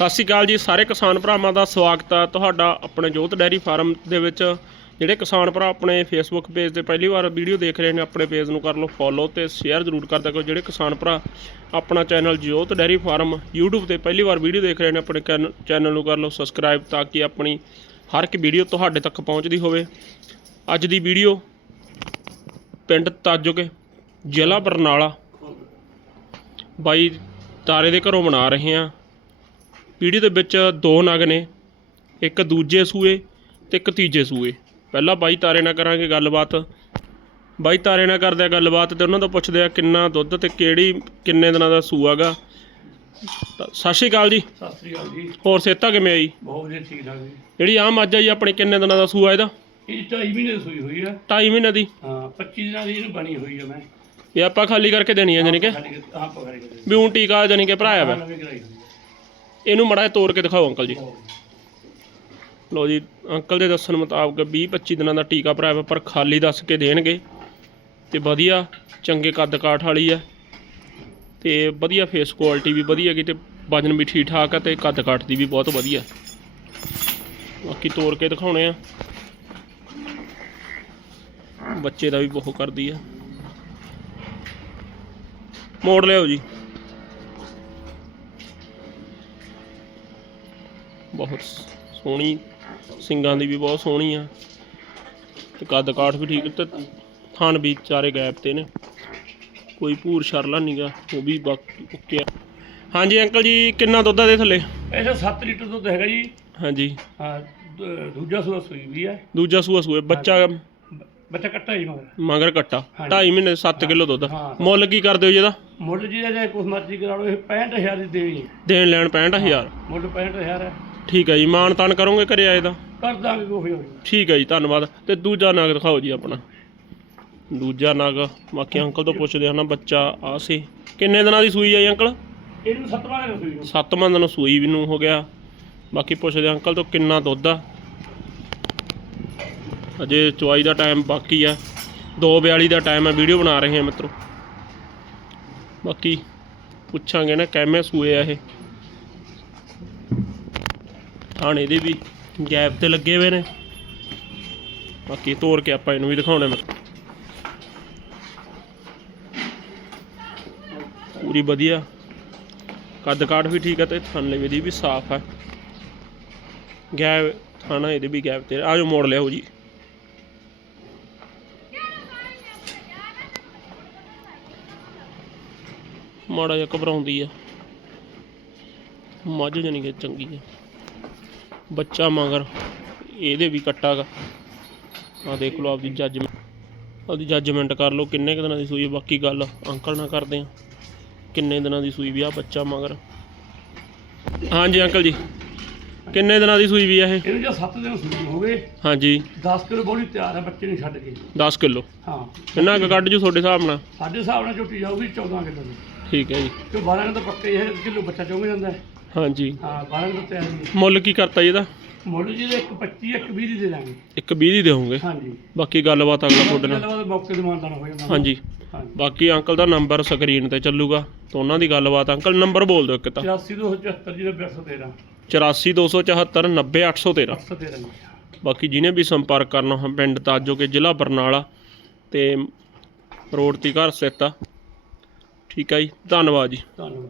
ਸਤਿ ਸ਼੍ਰੀ ਅਕਾਲ ਜੀ, ਸਾਰੇ ਕਿਸਾਨ ਭਰਾਵਾਂ ਦਾ ਸਵਾਗਤ ਹੈ ਤੁਹਾਡਾ ਆਪਣੇ ਜੋਤ ਡੈਰੀ ਫਾਰਮ ਦੇ ਵਿੱਚ। ਜਿਹੜੇ ਕਿਸਾਨ ਭਰਾ ਆਪਣੇ ਫੇਸਬੁੱਕ ਪੇਜ ਤੇ ਪਹਿਲੀ ਵਾਰ ਵੀਡੀਓ ਦੇਖ ਰਹੇ ਨੇ, ਆਪਣੇ ਪੇਜ ਨੂੰ ਕਰ ਲਓ ਫੋਲੋ ਤੇ ਸ਼ੇਅਰ ਜ਼ਰੂਰ ਕਰਦਾ ਦਿਓ ਜਿਹੜੇ ਕਿਸਾਨ ਭਰਾ ਆਪਣਾ ਚੈਨਲ ਜੋਤ ਡੈਰੀ ਫਾਰਮ YouTube ਤੇ ਪਹਿਲੀ ਵਾਰ ਵੀਡੀਓ ਦੇਖ ਰਹੇ ਨੇ, ਆਪਣੇ ਕੈਨ- ਚੈਨਲ ਨੂੰ ਕਰ ਲਓ ਸਬਸਕ੍ਰਾਈਬ ਤਾਂ ਕਿ ਆਪਣੀ ਹਰ ਇੱਕ ਵੀਡੀਓ ਤੁਹਾਡੇ ਤੱਕ ਪਹੁੰਚਦੀ ਹੋਵੇ। ਅੱਜ ਦੀ ਵੀਡੀਓ ਪਿੰਡ ਤਾਜੋਕੇ ਜ਼ਿਲ੍ਹਾ ਬਰਨਾਲਾ। ਬਾਈ ਤਾਰੇ ਦੇ ਘਰੋਂ ਬਣਾ ਰਹੇ ਹਾਂ। ਵੀਡੀਓ ਦੇ ਵਿੱਚ ਦੋ ਨਗ ਨੇ ਇੱਕ ਦੂਜੇ ਸੂਏ ਤੇ ਇੱਕ ਤੀਜੇ ਸੂਏ। ਪਹਿਲਾਂ ਬਾਈ ਤਾਰੇ ਨਾਲ ਕਰਾਂਗੇ ਗੱਲਬਾਤ। ਬਾਈ ਤਾਰੇ ਨਾਲ ਕਰਦੇ ਆ ਗੱਲਬਾਤ ਤੇ ਉਹਨਾਂ ਤੋਂ ਪੁੱਛਦੇ ਆ ਕਿੰਨਾ ਦੁੱਧ ਤੇ ਕਿਹੜੀ ਕਿੰਨੇ ਦਿਨਾਂ ਦਾ ਸੂਆਗਾ ਸਤਿ ਸ਼੍ਰੀ ਅਕਾਲ ਜੀ। ਸਤਿ ਸ੍ਰੀ ਅਕਾਲ ਜੀ। ਹੋਰ ਸੇਤਾ ਕਿਵੇਂ ਆਈ ਬਹੁਤ ਵਧੀਆ ਠੀਕ ਠਾਕ ਜੀ। ਜਿਹੜੀ ਆਹ ਮੱਝ ਆ ਜੀ ਆਪਣੀ ਕਿੰਨੇ ਦਿਨਾਂ ਦਾ ਸੂਆ ਇਹਦਾ? ਇਹ ਢਾਈ ਮਹੀਨੇ ਦੀ ਸੂਈ ਹੋਈ ਆ। 2.5 ਮਹੀਨੇ ਦੀ? ਹਾਂ 25 ਦਿਨਾਂ ਦੀ ਇਹਨੂੰ ਬਣੀ ਹੋਈ ਆ ਮੈਂ। ਇਹ ਆਪਾਂ ਖਾਲੀ ਕਰਕੇ ਦੇਣੀ ਹੈ ਜਾਨੀ ਕਿ? ਹਾਂ ਪਕੜ ਵੀ ਹੁਣ ਟੀਕਾ ਜਾਨੀ ਕਿ ਭਰਾਇਆ ਵਾ? ਨਵੀਂ ਕਰਾਈ ਹੋਈ ਇਹਨੂੰ ਮੜਾ ਤੋੜ ਕੇ ਦਿਖਾਓ ਅੰਕਲ ਜੀ। ਆ। ਲੋ ਜੀ, ਅੰਕਲ ਦੇ ਦੱਸਣ ਮੁਤਾਬਕ 20 25 ਦਿਨਾਂ ਦਾ ਟੀਕਾ ਭਰਾਇਆ ਪਰ ਖਾਲੀ ਦੱਸ ਕੇ ਦੇਣਗੇ। ਤੇ ਵਧੀਆ, ਚੰਗੇ ਕੱਦ ਕਾਠ ਵਾਲੀ ਆ। ਤੇ ਵਧੀਆ ਫੇਸ ਕੁਆਲਿਟੀ ਵੀ ਵਧੀਆ ਹੈਗੀ ਤੇ ਵਜਨ ਵੀ ਠੀਕ ਠਾਕ ਆ ਤੇ ਕੱਦ ਕਾਠ ਦੀ ਵੀ ਬਹੁਤ ਵਧੀਆ। ਬਾਕੀ ਤੋੜ ਕੇ ਦਿਖਾਉਣੇ ਆ। ਬੱਚੇ ਦਾ ਵੀ ਬਹੁਤ ਕਰਦੀ ਆ। ਮੋੜ ਲਿਓ ਜੀ। ਬਹੁਤ ਸੋਹਣੀ ਸਿੰਗਾਂ ਦੀ ਵੀ ਬਹੁਤ ਸੋਹਣੀ ਆ। ਤੇ ਕੱਦ ਕਾਠ ਵੀ ਠੀਕ ਤੇ ਥਣ ਵੀ ਚਾਰੇ ਗੈਪ ਤੇ ਨੇ। ਕੋਈ ਭੂਰ ਸ਼ਰਲਾ ਨਹੀਂਗਾ ਉਹ ਵੀ ਬਾਕੀ ਓਕੇ ਆ। ਹਾਂਜੀ ਅੰਕਲ ਜੀ ਕਿੰਨਾ ਦੁੱਧ ਆ ਦੇ ਥੱਲੇ? ਇਹਦਾ 7 ਲੀਟਰ ਦੁੱਧ ਹੈਗਾ ਜੀ। ਹਾਂਜੀ। ਹਾਂ ਦ- ਦੂਜਾ ਸੂਆ ਸੂਈ ਵੀ ਆ। ਦੂਜਾ ਸੂਆ ਸੂਏ ਬੱਚਾ ਬ- ਬੱਚਾ ਕੱਟਾ ਜੀ ਮਗਰ। ਮਗਰ ਕੱਟਾ। ਹਾਂਜੀ। 2.5 ਮਹੀਨੇ 7 ਕਿਲੋ ਦੁੱਧ ਹਾਂ। ਮੁੱਲ ਕੀ ਕਰਦੇ ਹੋ ਜੀ ਇਹਦਾ? ਮੁੱਲ ਜੀ ਦਾ ਜੇ ਕੁਛ ਮਰਜ਼ੀ ਕਰਾ ਲਓ ਇਹ 65000 ਦੀ ਦੇਣੀ ਦੇਣ ਲੈਣ 65000 ਮੁੱਲ 65000 ਹੈ। ਠੀਕ ਹੈ ਜੀ ਮਾਨ ਤਾਨ ਕਰੋਗੇ ਘਰੇ ਆਏ ਦਾ ਕਰ ਦਾਂਗੇ ਕੋਈ ਹੋਈ ਠੀਕ ਹੈ ਜੀ ਧੰਨਵਾਦ। ਤੇ ਦੂਜਾ ਨਗ ਦਿਖਾਓ ਜੀ ਆਪਣਾ। ਦੂਜਾ ਨਗ ਬਾਕੀ ਅੰਕਲ ਤੋਂ ਪੁੱਛਦੇ ਹਾਂ ਨਾ ਬੱਚਾ ਆ ਸੀ। ਕਿੰਨੇ ਦਿਨਾਂ ਦੀ ਸੂਈ ਆ ਜੀ ਅੰਕਲ? ਇਹਨੂੰ ਸੱਤਵਾਂ ਦਿਨ ਸੂਈ ਨੂੰ ਸੱਤਵਾਂ ਦਿਨ ਸੂਈ ਵੀ ਨੂੰ ਹੋ ਗਿਆ। ਬਾਕੀ ਪੁੱਛਦੇ ਹਾਂ ਅੰਕਲ ਤੋਂ ਕਿੰਨਾ ਦੁੱਧ ਆ। ਅਜੇ ਚੁਆਈ ਦਾ ਟਾਈਮ ਬਾਕੀ ਆ। 2:42 ਦਾ ਟਾਈਮ ਹੈ ਵੀਡੀਓ ਬਣਾ ਰਹੇ ਹਾਂ ਮਿੱਤਰੋ। ਬਾਕੀ ਪੁੱਛਾਂਗੇ ਨਾ ਕਿਵੇਂ ਸੂਏ ਆ ਇਹ। ਥਾਣੇ ਦੇ ਵੀ ਗੈਪ ਤੇ ਲੱਗੇ ਹੋਏ ਨੇ। ਬਾਕੀ ਤੋੜ ਕੇ ਆਪਾਂ ਇਹਨੂੰ ਵੀ ਦਿਖਾਉਣਾ ਮੈਂ ਪੂਰੀ ਵਧੀਆ। ਕੱਦ ਕਾਠ ਵੀ ਠੀਕ ਹੈ ਤੇ ਥਣ ਲਈ ਦੀ ਵੀ ਸਾਫ਼ ਹੈ ਗੈਪ, ਥਾਣਾ ਇਹਦੇ ਵੀ ਗੈਪ ਤੇ। ਆਜੋ ਮੋੜ ਲਿਆਓ ਜੀ। ਮਾੜਾ ਜਿਹਾ ਘਬਰਾਉਂਦੀ ਆ। ਮੱਝ ਜਾਨੀ ਕਿ ਚੰਗੀ ਆ। ਬੱਚਾ ਮਗਰ ਇਹਦੇ ਵੀ ਕੱਟਾ ਗਾ। ਆ ਦੇਖ ਲਓ ਆਪਦੀ ਜੱਜਮੈਂਟ ਆਪਦੀ ਜੱਜਮੈਂਟ ਕਰ ਲਓ ਕਿੰਨੇ ਕੁ ਦਿਨਾਂ ਦੀ ਸੂਈ ਬਾਕੀ ਗੱਲ ਅੰਕਲ ਨਾਲ ਕਰਦੇ ਆ। ਕਿੰਨੇ ਦਿਨਾਂ ਦੀ ਸੂਈ ਵੀ ਆ ਬੱਚਾ ਮਗਰ। ਹਾਂਜੀ ਅੰਕਲ ਜੀ। ਕਿੰਨੇ ਦਿਨਾਂ ਦੀ ਸੂਈ ਵੀ ਆ ਇਹ? ਇਹਨੂੰ ਜੇ 7 ਦਿਨ ਸੂਈ ਹੋ ਗਏ ਹਾਂਜੀ। 10 ਕਿਲੋ ਬੋਲੀ ਤਿਆਰ ਹੈ ਬੱਚੇ ਨੂੰ ਛੱਡ ਕੇ। 10 ਕਿਲੋ? ਹਾਂ। ਕਿੰਨਾ ਕੁ ਕੱਢ ਜੂ ਤੁਹਾਡੇ ਹਿਸਾਬ ਨਾਲ? ਸਾਡੇ ਹਿਸਾਬ ਨਾਲ ਝੋਟੀ ਜਾਊਗੀ 14 ਕਿਲੋ ਦੀ। ਠੀਕ ਹੈ ਜੀ। ਤੇ 12 ਕਿਲੋ ਪੱਕੇ ਹੈ ਕਿਲੋ ਬੱਚਾ ਚੁੰਗ ਜਾਂਦਾ। ਹੈ। ਹਾਂਜੀ। ਹਾਂ 12 ਕਿਲੋ ਤਿਆਰ ਹੈ ਮੁੱਲ ਕੀ ਕਰਤਾ ਜੀ ਇਹਦਾ? ਮੁੱਲ ਜੀ ਦੇ ਇੱਕ 25 ਇੱਕ 20 ਦੀ ਦੇ ਦਾਂਗੇ ਇੱਕ 20 ਦੀ ਦੇਵੋਗੇ? ਹਾਂਜੀ। ਬਾਕੀ ਗੱਲਬਾਤ ਅਗਲਾ ਤੁਹਾਡੇ ਨਾਲ। ਨਾਲ ਮੌਕੇ ਤੇ ਮਾਨਦਾਨ ਹੋ ਜਾਂਦਾ। ਹਾਂਜੀ। ਹਾਂਜੀ। ਬਾਕੀ ਅੰਕਲ ਦਾ ਨੰਬਰ ਸਕਰੀਨ ਤੇ ਚੱਲੂਗਾ ਤਾਂ ਉਹਨਾਂ ਦੀ ਗੱਲਬਾਤ ਅੰਕਲ ਨੰਬਰ ਬੋਲ ਦਿਓ ਇੱਕ ਤਾਂ। 8274 ਜੀ ਦਾ 213 84274 90813 813 ਬਾਕੀ ਜਿਹਨੇ ਵੀ ਸੰਪਰਕ ਕਰਨਾ ਹੈ ਪਿੰਡ ਤਾਜੋ ਕੇ ਜ਼ਿਲ੍ਹਾ ਬਰਨਾਲਾ ਤੇ ਰੋਡ ਤੇ ਘਰ ਸਥਿਤ ਆ। ਠੀਕ ਹੈ ਜੀ ਧੰਨਵਾਦ ਜੀ। ਧੰਨਵਾਦ।